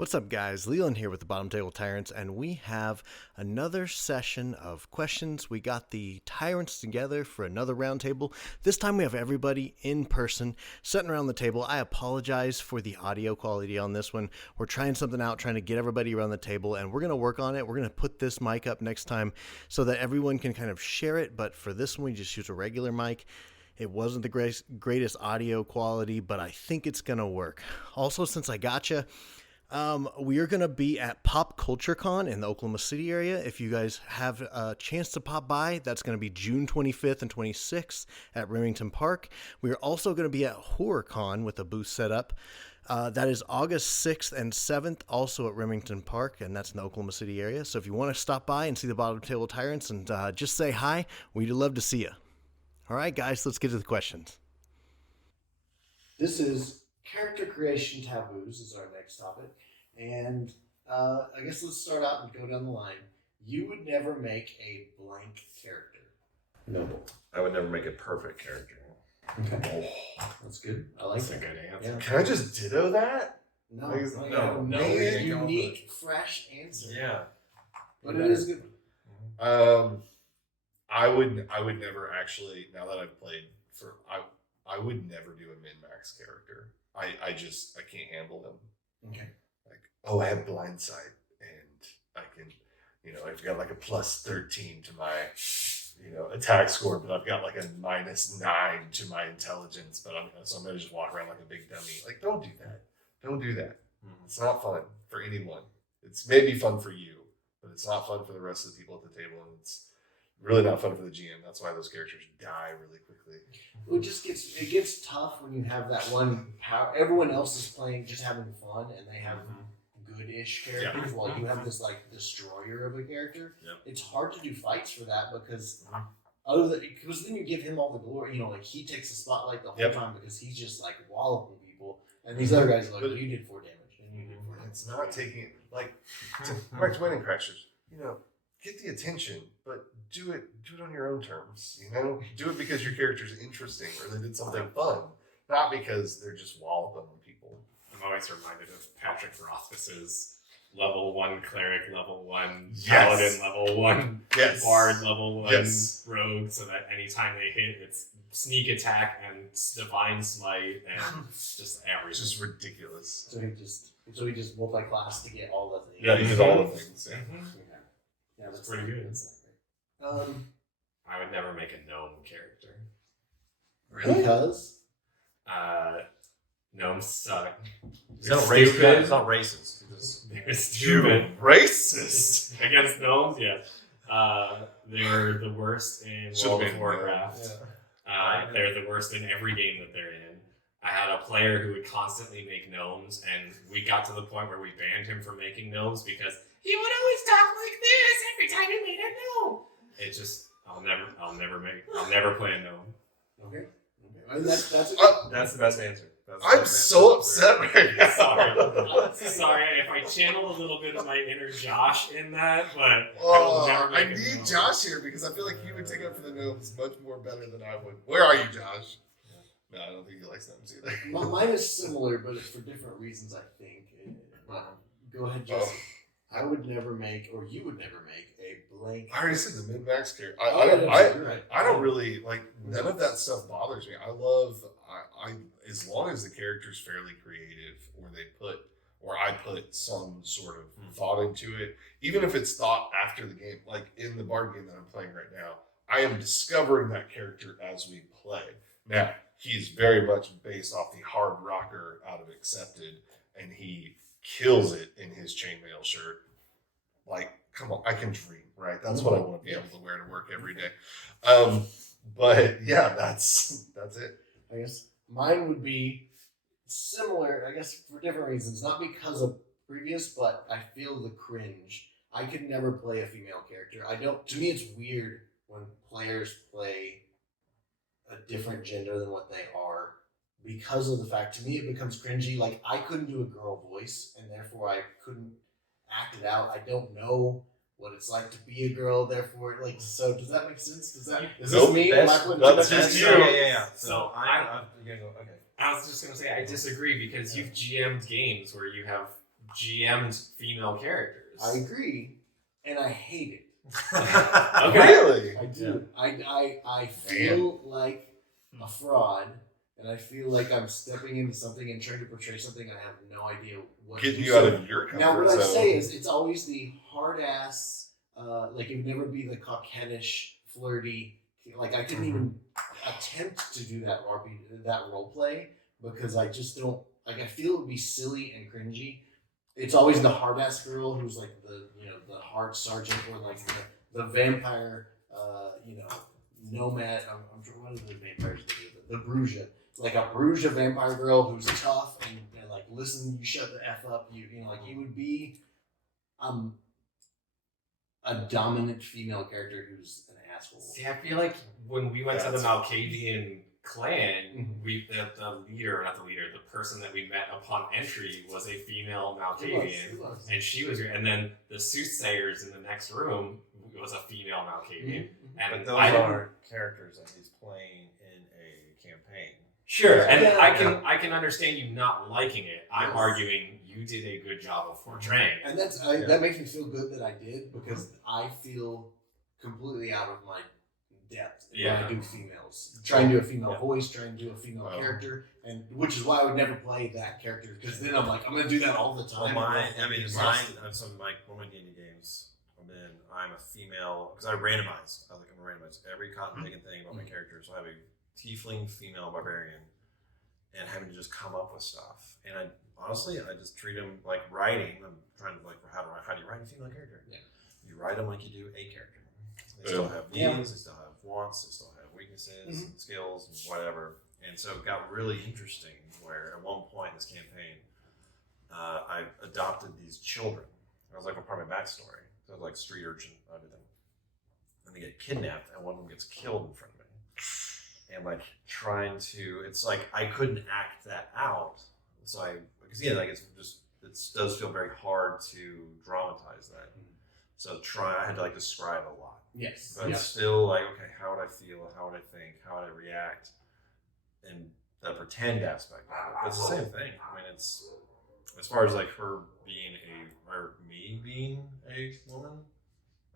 What's up, guys? Leland here with the Bottom Table Tyrants, and we have another session of questions. We got the Tyrants together for another roundtable. This time we have everybody in person, sitting around the table. I apologize for the audio quality on this one. We're trying something out, trying to get everybody around the table, and we're going to work on it. We're going to put this mic up next time so that everyone can kind of share it, but for this one, we just use a regular mic. It wasn't the greatest audio quality, but I think it's going to work. Also, since I gotcha, we are going to be at Pop Culture Con in the Oklahoma City area. If you guys have a chance to pop by, that's going to be June 25th and 26th at Remington Park. We are also going to be at HorrorCon with a booth set up. That is August 6th and 7th, also at Remington Park, and that's in the Oklahoma City area. So if you want to stop by and see the Bottom Table Tyrants and just say hi, we'd love to see you. All right, guys, let's get to the questions. This is character creation taboos is our next topic. And I guess let's start out and go down the line. You would never make a blank character. No. I would never make a perfect character. Okay. That's good. I like That's a good answer. Yeah. Can I just ditto that? No. Unique, fresh answer. Yeah. But it is good. I would never actually, now that I've played I would never do a min-max character. I can't handle them. Okay. I have blind sight and I can, I've got like a plus 13 to my, attack score, but I've got like a minus 9 to my intelligence, but I'm going to just walk around like a big dummy. Like, don't do that. Don't do that. It's not fun for anyone. It's maybe fun for you, but it's not fun for the rest of the people at the table, and it's really not fun for the GM. That's why those characters die really quickly. It gets tough when you have that one power. Everyone else is playing, just having fun, and they have good-ish characters, while you have this like destroyer of a character. Yep. It's hard to do fights for that because because then you give him all the glory. Like he takes the spotlight the whole time because he's just like walloping people, and these other guys are like, you did 4 damage, and you did 4 damage. It's not taking like to Winning Crashers. Get the attention, but do it on your own terms. Do it because your character's interesting or they did something fun, not because they're just walloping on people. I'm always reminded of Patrick Rothfuss's level 1 cleric, level 1 Yes. paladin, level 1 Yes. bard, level 1 Yes. rogue, so that anytime they hit, it's sneak attack and divine smite and just everything. It's just ridiculous. So he just multi-class to get all the things. Yeah, he did all the things. Yeah. Yeah, That's pretty good. I would never make a gnome character. Really? Because Gnomes suck. It's not racist. It's not racist. They're stupid. Racist. Against gnomes, yes. They're the worst in World of Warcraft. They're the worst in every game that they're in. I had a player who would constantly make gnomes, and we got to the point where we banned him from making gnomes because he would always talk like this every time he made a gnome. It just, I'll never play a gnome. Okay. That's That's the best answer. I'm so upset right now. Sorry if I channeled a little bit of my inner Josh in that, but I will never I make a need gnome. Josh here because I feel like he would take up for the gnomes much more better than I would. Where are you, Josh? No, I don't think he likes gnomes either. mine is similar, but it's for different reasons, I think. Go ahead, Jesse. I would never make, or you would never make, a blank. I already said the min-max character. I don't really like none of that stuff bothers me. I as long as the character's fairly creative, or I put some sort of thought into it, even if it's thought after the game. Like in the bard game that I'm playing right now, I am discovering that character as we play. Now he's very much based off the hard rocker out of Accepted, and he kills it in his chainmail shirt. Like, come on, I can dream, right? That's what I want to be able to wear to work every day. But yeah, that's it. I guess mine would be similar, I guess, for different reasons. Not because of previous, but I feel the cringe. I could never play a female character. To me, it's weird when players play a different gender than what they are. Because of the fact, to me, it becomes cringy. Like, I couldn't do a girl voice, and therefore I couldn't act it out. I don't know what it's like to be a girl, therefore, so does that make sense? Is this me? That's just you. Yeah. So okay. I was just going to say, I disagree because you've GM'd games where you have GM'd female characters. I agree, and I hate it. Okay. Really? I do. I feel like a fraud, and I feel like I'm stepping into something and trying to portray something I have no idea what. Getting to you do. out of your comfort Now, what zone. I say is, it's always the hard ass. Like, it would never be the coquettish, flirty. Like, I couldn't even attempt to do that role play because I just don't. Like, I feel it would be silly and cringy. It's always the hard ass girl who's like the hard sergeant, or like the vampire nomad. I'm sure what are the vampires that do? The Bruja. Like a Bruja vampire girl who's tough and like, listen, you shut the F up. You know, like, it would be a dominant female character who's an asshole. See, I feel like when we went to the Malkavian clan, the person that we met upon entry was a female Malkavian, and she was, and then the soothsayers in the next room was a female Malkavian. But And those I are characters that he's playing in a campaign. Sure, and Yeah. I can understand you not liking it. I'm arguing you did a good job of portraying it. And that makes me feel good that I did, because I feel completely out of my depth when I do females. Try and do a female voice, try and do a female character, and which is why I would never play that character, because then I'm like, I'm gonna do that all the time. Well, on some of my D&D games, I'm a female, because I'm randomized every cotton picking thing about my character. So I have a tiefling female barbarian, and having to just come up with stuff. And I just treat them like writing. I'm trying to how do you write a female character? Yeah. You write them like you do a character. They still have needs, they still have wants, they still have weaknesses, and skills, and whatever. And so it got really interesting where at one point in this campaign, I adopted these children. I was like a part of my backstory. So I was like street urchin, everything. And they get kidnapped, and one of them gets killed in front of me. And like trying to, it's like I couldn't act that out. So because it does feel very hard to dramatize that. So I had to like describe a lot. Yes. But it's still like, okay, how would I feel? How would I think? How would I react? And the pretend aspect of it. But it's the same thing. I mean, it's as far as like her being or me being a woman.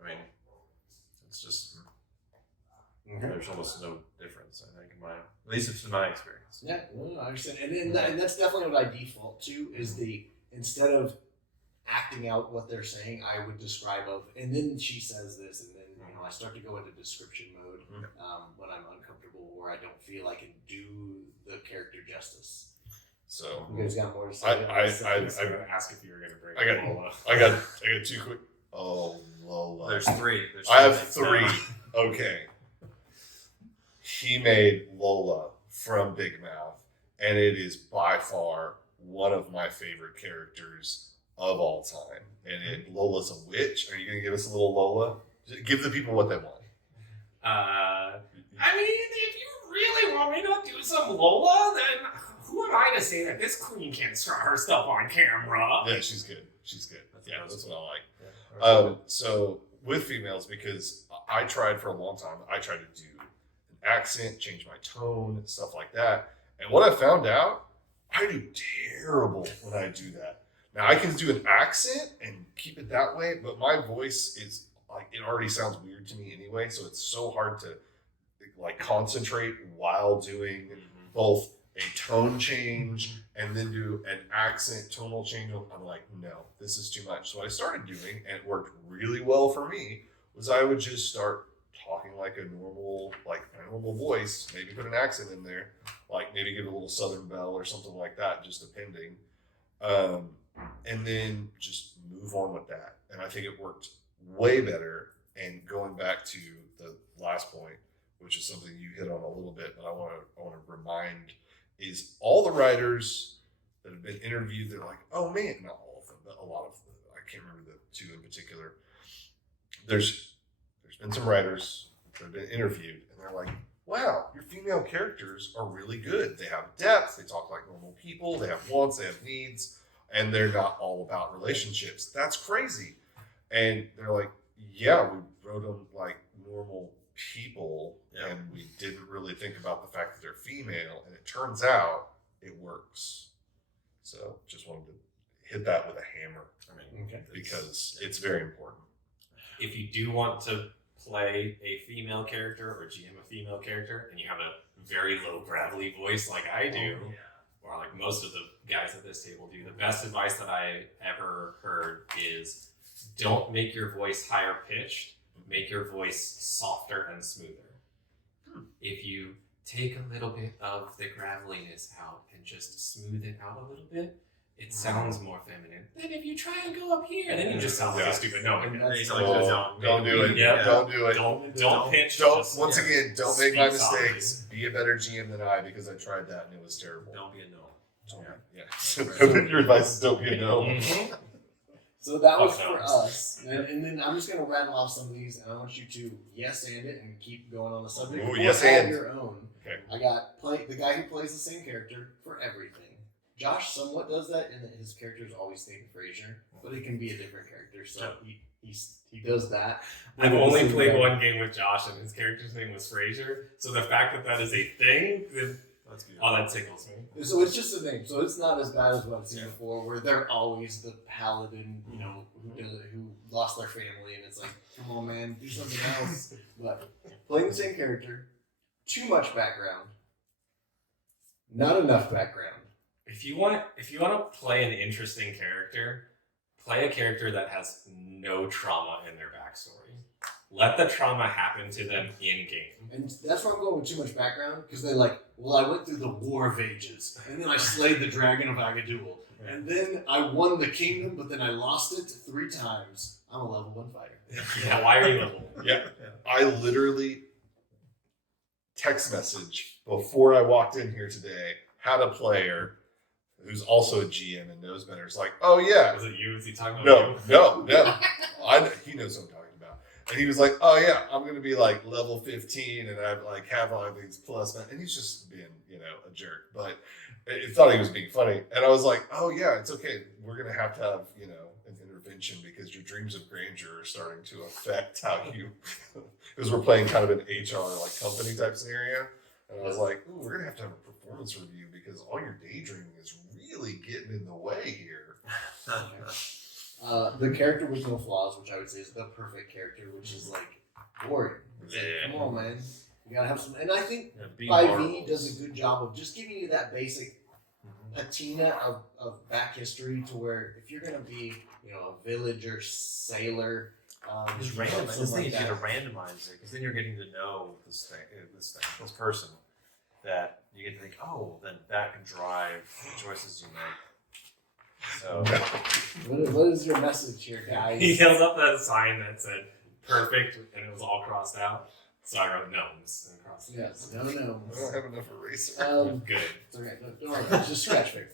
I mean, it's just there's almost no difference. I think at least it's in my experience. Yeah, no, I understand, and that's definitely what I default to is instead of acting out what they're saying, I would describe and then she says this, and then I start to go into description mode when I'm uncomfortable, or I don't feel I can do the character justice. So you guys got more to say? I was going to ask if you were going to bring Lola. I got two quick. Oh, Lola. There's three. I have three. Okay. He made Lola from Big Mouth, and it is by far one of my favorite characters of all time. And Lola's a witch. Are you going to give us a little Lola? Give the people what they want. I mean, if you really want me to do some Lola, then who am I to say that this queen can't start her stuff on camera? Yeah, she's good. That's what I like. Yeah. So with females, because I tried for a long time, I tried to do an accent, change my tone, stuff like that. And what I found out, I do terrible when I do that. Now I can do an accent and keep it that way, but my voice is like, it already sounds weird to me anyway. So it's so hard to like concentrate while doing both a tone change and then do an accent tonal change. I'm like, no, this is too much. So what I started doing, and it worked really well for me, was I would just start talking like a normal voice, maybe put an accent in there, like maybe give a little Southern belle or something like that, just depending. And then just move on with that. And I think it worked way better. And going back to the last point, which is something you hit on a little bit, but I want to remind, is all the writers that have been interviewed, they're like, oh man, not all of them, but a lot of them. I can't remember the two in particular. There's been some writers that have been interviewed, and they're like, wow, your female characters are really good. They have depth, they talk like normal people, they have wants, they have needs, and they're not all about relationships. That's crazy. And they're like, yeah, we wrote them like normal people, and we didn't really think about the fact that they're female, and it turns out it works. So just wanted to hit that with a hammer. I mean, Because it's very important. If you do want to play a female character or GM a female character, and you have a very low gravelly voice like I do, or like most of the guys at this table do, the best advice that I ever heard is don't make your voice higher pitched, make your voice softer and smoother. If you take a little bit of the graveliness out and just smooth it out a little bit, it sounds more feminine. Then if you try and go up here, then you just sound like a stupid no. Don't do it. Yeah. Don't do it. Don't pitch. Once again, don't make my speak softly. mistakes. Be a better GM than I, because I tried that and it was terrible. Don't be a no. Your advice is don't be a no. Mhm. So that was Oh, for no. us, and then I'm just gonna rattle off some of these, and I want you to yes and it and keep going on the subject. Ooh, or yes add and. your own. Okay. I got the guy who plays the same character for everything. Josh somewhat does that in that his character is always named Fraser, but it can be a different character, so he does that. I've only played Yeah. one game with Josh, and his character's name was Fraser. So the fact that that is a thing, That's beautiful. that tickles me. So it's just a name. So it's not as bad as what I've seen before, where they're always the paladin, who lost their family, and it's like, come on, man, do something else. But playing the same character, too much background, not enough background. If you want to play an interesting character, play a character that has no trauma in their backstory. Let the trauma happen to them in game. And that's why I'm going with too much background, because they're like, well, I went through the War of Ages, and then I slayed the Dragon of Agadul, and then I won the kingdom, but then I lost it 3 times. I'm a level 1 fighter. Yeah, why are you level? Yeah. I literally text message before I walked in here today had a player who's also a GM and knows better. It's like, oh yeah. Was it you? Was he talking about No. He knows what I'm talking about. And he was like, oh yeah, I'm going to be like level 15 and I like have all these plus. And he's just being, a jerk. But I thought he was being funny. And I was like, oh yeah, it's okay. We're going to have an intervention because your dreams of grandeur are starting to affect how you, because we're playing kind of an HR like company type scenario. And I was like, ooh, we're going to have a performance review because all your daydreaming is really getting in the way here. The character with no flaws, which I would say is the perfect character, which is like boring. It's like, Yeah. come on, man. You gotta have some. And I think Be 5e marvelous. does a good job of just giving you that basic patina of back history to where if you're gonna be, a villager, sailor, Just something randomize. This thing like is you that. to randomize it because then you're getting to know this person that you get to think, oh, then that can drive the choices you make. So What is your message here, guys? He held up that sign that said perfect, and it was all crossed out. So I wrote gnomes and crossed it. Yes, no. I don't have enough eraser. Good. It's okay. Don't worry. It's just scratch paper.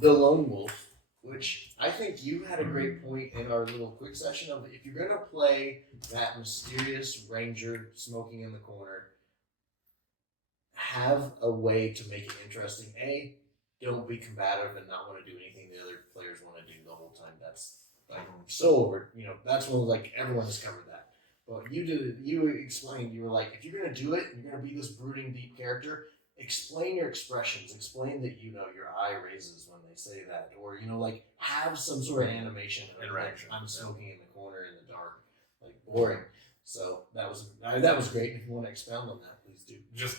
The Lone Wolf, which I think you had a great point in our little quick session of if you're gonna play that mysterious ranger smoking in the corner, have a way to make it interesting. Don't be combative and not want to do anything the other players want to do the whole time. That's like so over. That's when like everyone has covered that. But you did it. You explained. You were like, if you're gonna do it, you're gonna be this brooding, deep character. Explain your expressions. Explain that your eye raises when they say that, or like have some sort of animation of Interaction, Like, I'm yeah. smoking in the corner in the dark, like boring. So that was great. If you want to expound on that, please do.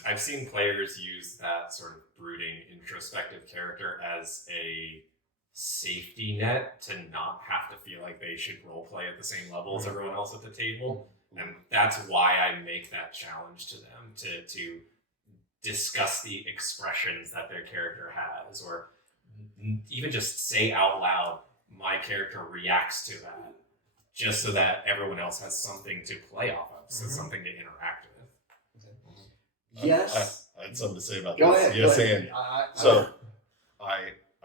I've seen players use that sort of brooding, introspective character as a safety net to not have to feel like they should role play at the same level as everyone else at the table. And that's why I make that challenge to them to discuss the expressions that their character has, or even just say out loud, my character reacts to that, just so that everyone else has something to play off of, so something to interact with. Yes. I had something to say about Go this. ahead. Yes, go ahead. and. I- So,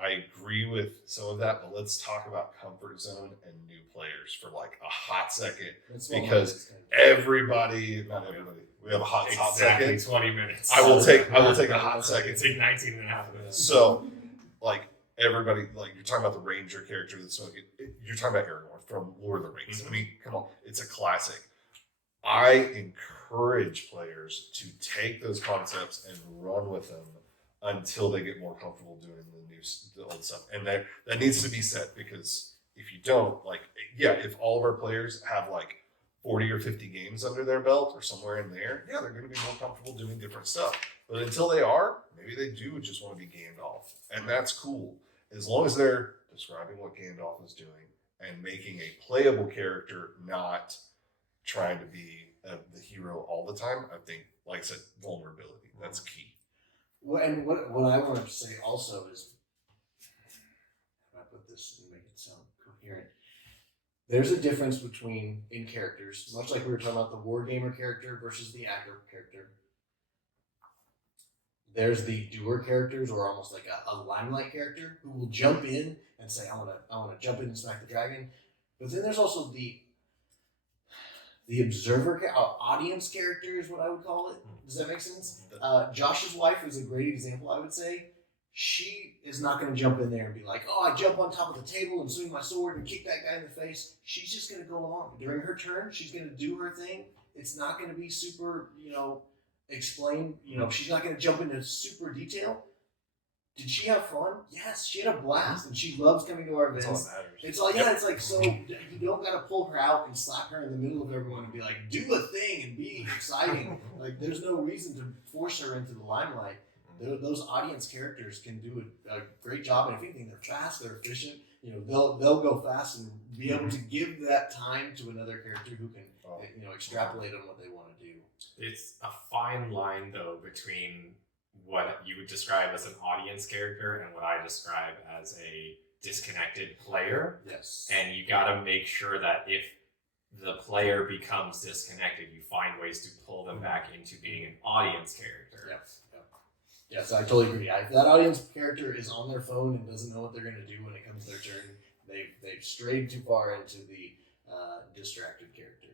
I agree with some of that, but let's talk about comfort zone and new players for like a hot second. that's what because everybody, not everybody, we have a hot Exactly second. 20 minutes. I will take a hot second. Take 19 and a half minutes. So, like everybody, like you're talking about the ranger character that's smoking. You're talking about Aragorn from Lord of the Rings. I mean, come on, it's a classic. I encourage players to take those concepts and run with them until they get more comfortable doing the old stuff. And that needs to be set, because if you don't, like, yeah, if all of our players have like 40 or 50 games under their belt or somewhere in there, yeah, they're going to be more comfortable doing different stuff. But until they are, maybe they do just want to be Gandalf. And that's cool. As long as they're describing what Gandalf is doing and making a playable character, not trying to be the hero all the time. I think, like I said, vulnerability. That's key. Well, and what I wanted to say also is, how do I put this and make it sound coherent? There's a difference between, in characters, much like we were talking about the wargamer character versus the actor character. There's the doer characters, or almost like a limelight character, who will jump in and say, I want to jump in and smack the dragon. But then there's also the observer, audience character is what I would call it. Does that make sense? Josh's wife is a great example, I would say. She is not going to jump in there and be like, oh, I jump on top of the table and swing my sword and kick that guy in the face. She's just going to go along. During her turn, she's going to do her thing. It's not going to be super, explained. She's not going to jump into super detail. Did she have fun? Yes, she had a blast, and she loves coming to our events. That's all that matters. It's like, yeah, it's like, so you don't got to pull her out and slap her in the middle of everyone and be like, do a thing and be exciting. Like, there's no reason to force her into the limelight. Those audience characters can do a great job, and if anything, they're fast, they're efficient. They'll go fast and be able to give that time to another character who can, extrapolate on what they want to do. It's a fine line, though, between what you would describe as an audience character and what I describe as a disconnected player. Yes. And you got to make sure that if the player becomes disconnected, you find ways to pull them back into being an audience character. Yep. Yes, I totally agree. If that audience character is on their phone and doesn't know what they're going to do when it comes to their turn, they've strayed too far into the distracted character.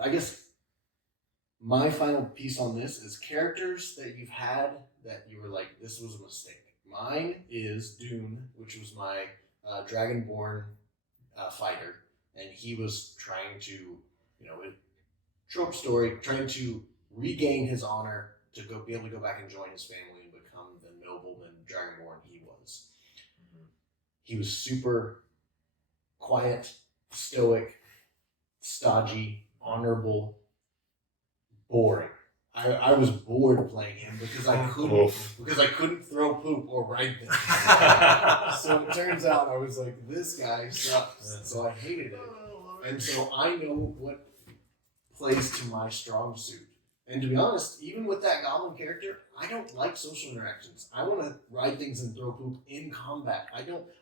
I guess my final piece on this is characters that you've had that you were like, this was a mistake. Mine is Dune, which was my Dragonborn fighter, and he was trying to, trope story, trying to regain his honor to be able to go back and join his family and become the nobleman Dragonborn he was. Mm-hmm. He was super quiet, stoic, stodgy, honorable, boring. I was bored playing him because I couldn't throw poop or ride things. So it turns out I was like, this guy sucks. So I hated it. And so I know what plays to my strong suit. And to be honest, even with that goblin character, I don't like social interactions. I want to ride things and throw poop in combat.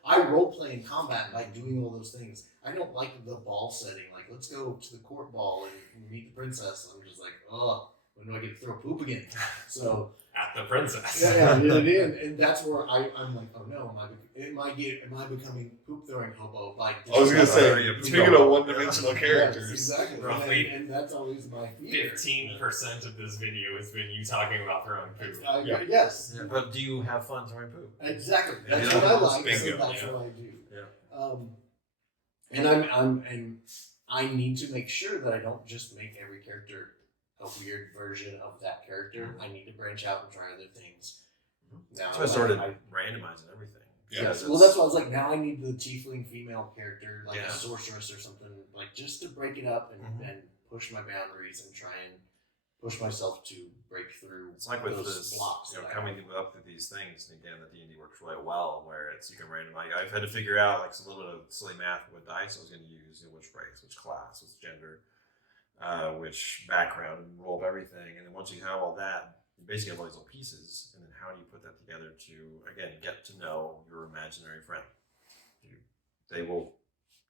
I role play in combat by doing all those things. I don't like the ball setting. Like, let's go to the court ball and meet the princess. I'm just like, oh, when do I get to throw poop again? So at the princess. Yeah, and that's where I'm like, oh no, am I becoming poop throwing hobo by? I was gonna say, speaking of one-dimensional characters, yes, exactly, roughly, and that's always my fear. 15% of this video has been you talking about throwing poop. Yes, but do you have fun throwing poop? Exactly, that's what I like. So that's what I do. Yeah. And I need to make sure that I don't just make every character a weird version of that character. I need to branch out and try other things. Now, so I started randomizing everything. Yes. Well, that's why I was like, now I need the tiefling female character, like a sorceress or something, like just to break it up and push my boundaries and try and push myself to break through. It's like with those this, blocks. Coming up with these things, and again, the D&D works really well, where it's you can randomize. I've had to figure out like a little bit of silly math with dice I was going to use, which race, which class, which gender. Which background and roll of everything, and then once you have all that, you basically have all these little pieces, and then how do you put that together to again get to know your imaginary friend? They will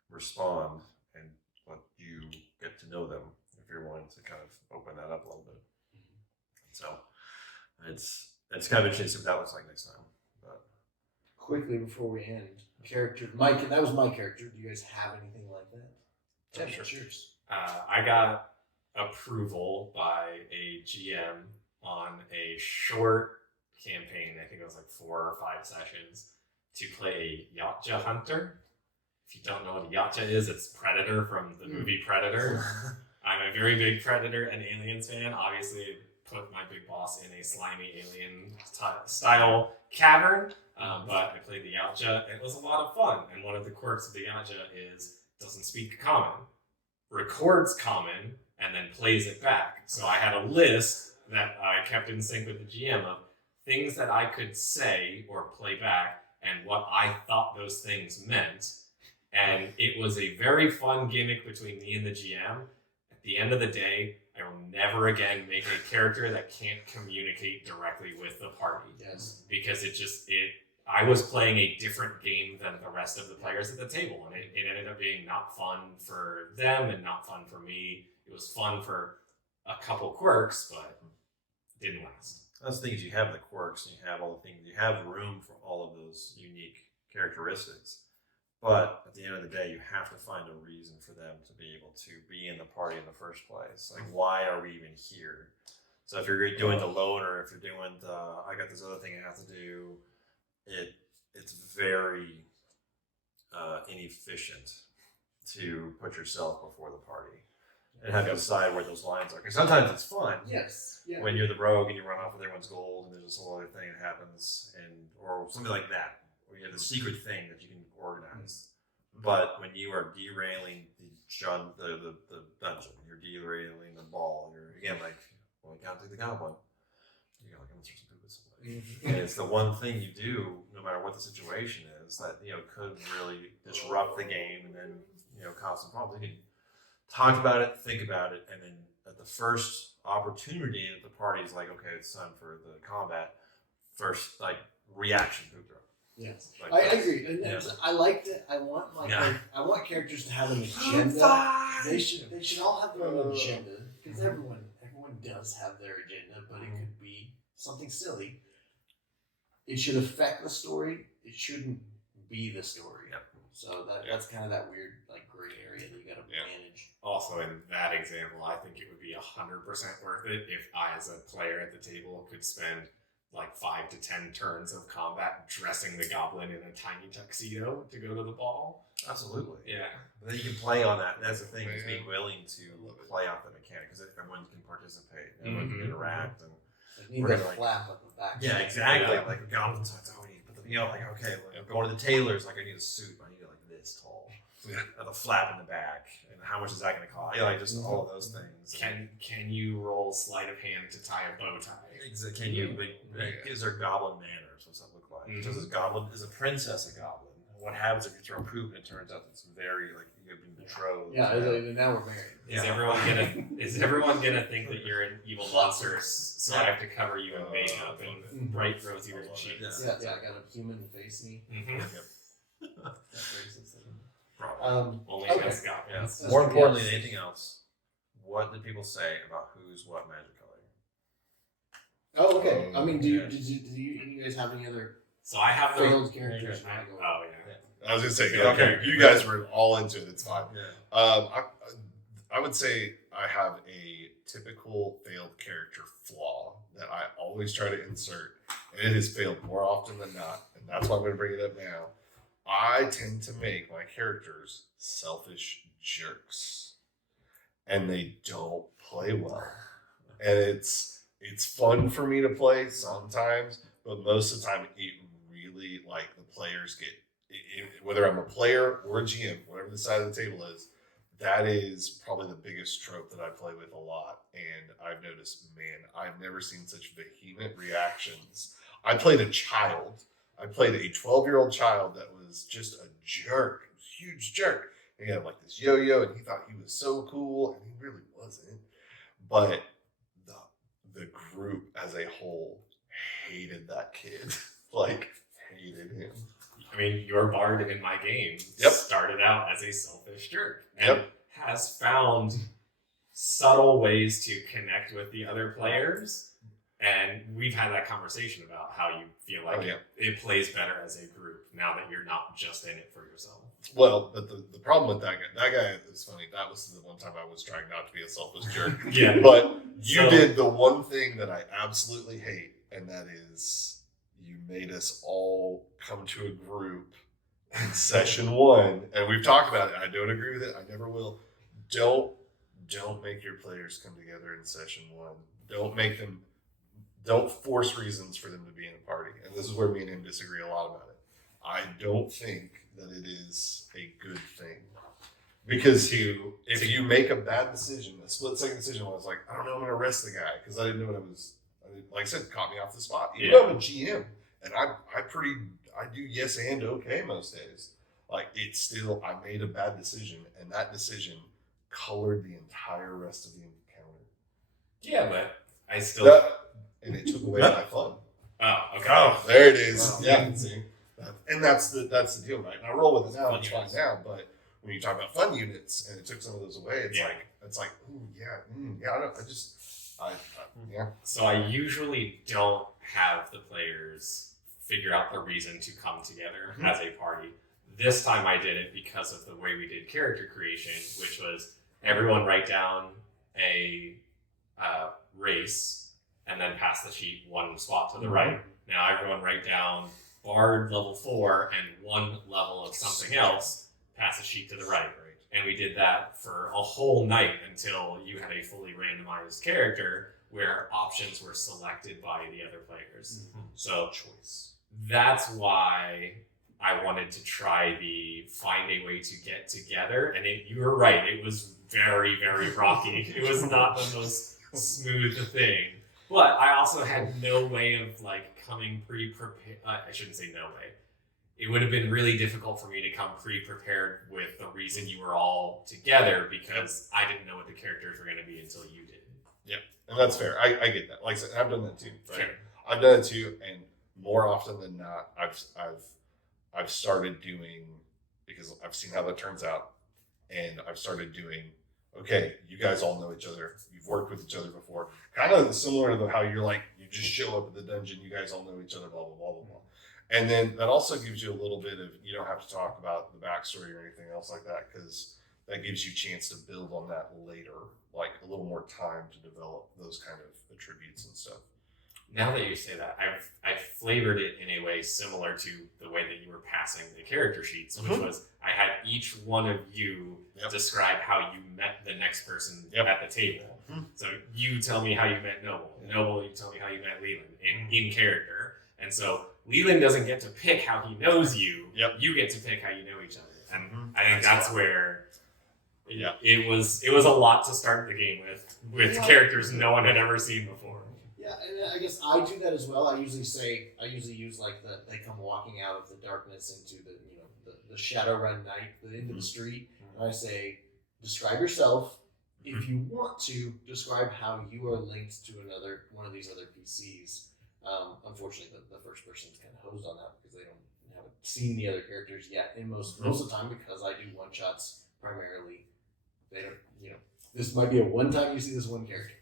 respond and let you get to know them if you're willing to kind of open that up a little bit. So it's kind of interesting to see what that looks like next time. But quickly before we end, character Mike, that was my character. Do you guys have anything like that? Yeah, sure. Cheers. I got approval by a GM on a short campaign, I think it was like 4 or 5 sessions, to play a Yachtja Hunter. If you don't know what a Yachtja is, it's Predator from the movie Predator. I'm a very big Predator and Aliens fan. Obviously, put my big boss in a slimy alien style cavern. But I played the Yautja, and it was a lot of fun. And one of the quirks of the Yautja is doesn't speak common, records common, and then plays it back. So I had a list that I kept in sync with the GM of things that I could say or play back and what I thought those things meant. And it was a very fun gimmick between me and the GM. At the end of the day, I will never again make a character that can't communicate directly with the party. Yes. Because I was playing a different game than the rest of the players at the table, and it ended up being not fun for them and not fun for me. It was fun for a couple quirks, but it didn't last. That's the thing is you have the quirks and you have all the things. You have room for all of those unique characteristics. But at the end of the day, you have to find a reason for them to be able to be in the party in the first place. Like, why are we even here? So if you're doing the loner, if you're doing the, I got this other thing I have to do, it's very inefficient to put yourself before the party and have to decide where those lines are. Because sometimes it's fun. Yes. Yeah. When you're the rogue and you run off with everyone's gold and there's this whole other thing that happens, or something like that, where you have the secret thing that you can organize. But when you are derailing the dungeon, you're derailing the ball, you're again like, well, we can't take the goblin. You're like, I'm gonna throw some poop at somebody. And it's the one thing you do, no matter what the situation is, that could really disrupt the game and then cause some problems. You can talk about it, think about it, and then at the first opportunity that the party is like, okay, it's time for the combat, first reaction poop throw. Yes, Like I agree. And I liked it. I want I want characters to have an agenda. They should all have their own agenda because everyone does have their agenda, but it could be something silly. It should affect the story. It shouldn't be the story. Yep. So that's kind of that weird gray area that you got to manage. Also, in that example, I think it would be 100% worth it if I, as a player at the table, could spend 5 to 10 turns of combat dressing the goblin in a tiny tuxedo to go to the ball. Absolutely. Yeah. But then you can play on that. That's the thing, is being willing to play off the mechanic, because everyone can participate, everyone can interact, and You need that flap at the back. yeah, exactly. Yeah. Like a goblin talks, oh, we need to put the okay, going to the tailor's, I need a suit, I need it this tall. The flap in the back, and how much is that going to cost? Just all of those things. Can you roll sleight of hand to tie a bow tie? Can you? Is there goblin manners? What's that look like? Is a princess a goblin? What happens if you throw poop and it turns out it's very you've been betrothed? Yeah, now we're married. Is everyone gonna think that you're an evil monster? So I have to cover you in makeup and bright rosy red cheeks. Yeah, I got a human face me. Only against goblins. More importantly than anything else, what did people say about who's what magic color? Oh, okay. I mean, do you guys have any other? So I have failed characters. Oh yeah. I was gonna say, okay, you guys were all into it. It's fine. Yeah. I would say I have a typical failed character flaw that I always try to insert, and it has failed more often than not, and that's why I'm going to bring it up now. I tend to make my characters selfish jerks, and they don't play well. And it's fun for me to play sometimes, but most of the time it really the players get, whether I'm a player or a GM, whatever the side of the table is, that is probably the biggest trope that I play with a lot. And I've noticed, man, I've never seen such vehement reactions. I played a 12-year-old child that was just a jerk, a huge jerk. And he had this yo-yo, and he thought he was so cool, and he really wasn't. But the group as a whole hated that kid, hated him. I mean, your bard in my game started out as a selfish jerk and has found subtle ways to connect with the other players. And we've had that conversation about how you feel it plays better as a group now that you're not just in it for yourself. Well, but the problem with that guy is funny. That was the one time I was trying not to be a selfish jerk. Yeah. But you did the one thing that I absolutely hate, and that is you made us all come to a group in session 1. And we've talked about it. I don't agree with it. I never will. Don't make your players come together in session 1. Don't force reasons for them to be in a party. And this is where me and him disagree a lot about it. I don't think that it is a good thing. Because if you make a bad decision, a split-second decision, I was like, I don't know, I'm going to arrest the guy because I didn't know what it was. Like I said, caught me off the spot. Even though I'm a GM, and I do yes and okay most days. Like, it's still, I made a bad decision, and that decision colored the entire rest of the encounter. Yeah, but I still... And it took away my fun. Oh, okay. Oh, there it is. Yeah, see, and that's the deal, right? And I roll with it now. It's fine now, but when you talk about fun units and it took some of those away, it's like, ooh, yeah. So I usually don't have the players figure out the reason to come together as a party. This time I did it because of the way we did character creation, which was everyone write down a race and then pass the sheet one spot to the right. Now everyone write down Bard level 4 and one level of something else, pass the sheet to the right. And we did that for a whole night until you had a fully randomized character where options were selected by the other players. So choice. That's why I wanted to try find a way to get together. And you were right, it was very, very rocky. It was not the most smooth thing. But I also had no way of coming pre-prepared. I shouldn't say no way. It would have been really difficult for me to come pre-prepared with the reason you were all together because I didn't know what the characters were going to be until you did. Yep, and that's fair. I get that. Like I said, I've done that too. Right? Sure. I've done it too, and more often than not, I've started doing, because I've seen how that turns out, and I've started doing. Okay, you guys all know each other. You've worked with each other before. Kind of similar to how you're like, you just show up at the dungeon, you guys all know each other, blah, blah, blah, blah, blah. And then that also gives you a little bit of, you don't have to talk about the backstory or anything else like that, because that gives you a chance to build on that later, like a little more time to develop those kind of attributes and stuff. Now that you say that, I've flavored it in a way similar to the way that you were passing the character sheets, which was I had each one of you describe how you met the next person at the table. So you tell me how you met Noble. Noble, you tell me how you met Leland in character. And so Leland doesn't get to pick how he knows you. You get to pick how you know each other. And I think that's where it was a lot to start the game with characters no one had ever seen before. Yeah, and I guess I do that as well. I usually use they come walking out of the darkness into the Shadowrun night, into the street, and I say, describe yourself. If you want to, describe how you are linked to one of these other PCs. Unfortunately, the first person's kind of hosed on that because they haven't seen the other characters yet. And most of the time, because I do one shots primarily, they don't. This might be a one time you see this one character.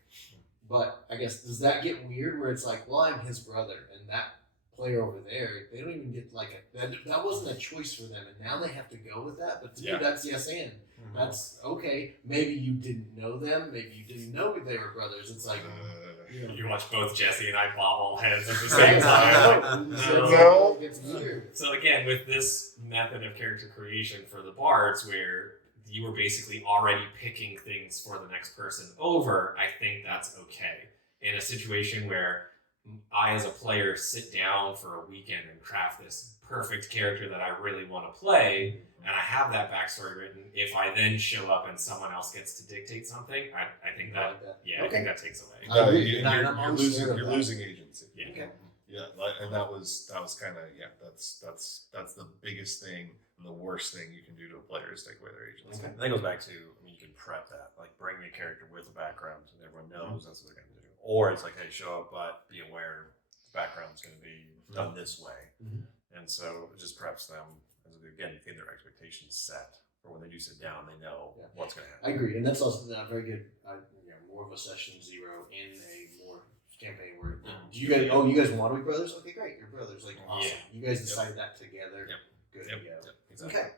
But I guess, does that get weird where it's like, well, I'm his brother, and that player over there, they don't even get that wasn't a choice for them, and now they have to go with that? But to me, that's yes and. That's okay. Maybe you didn't know them. Maybe you didn't know they were brothers. It's like... You watch both Jesse and I bobble heads at the same time. No. It's weird. So again, with this method of character creation for the bards, where you were basically already picking things for the next person over, I think that's okay. In a situation where I, as a player, sit down for a weekend and craft this perfect character that I really want to play, and I have that backstory written, if I then show up and someone else gets to dictate something, I think that, I think that takes away. No, you're losing agency. Yeah. Okay. Yeah, and that was kind of that's the biggest thing and the worst thing you can do to a player is take away their agency. Okay. That goes back to, you can prep that, like bring a character with a background and everyone knows that's what they're going to do. Or it's like, hey, show up, but be aware the background's going to be done this way. And so it just preps them, as again, get their expectations set for when they do sit down, they know what's going to happen. I agree, and that's also not very good. More of a session 0 in a more campaign where you guys want to be brothers? Okay, great, you're brothers. Like, awesome. You guys decided that together. Good. Exactly. Okay.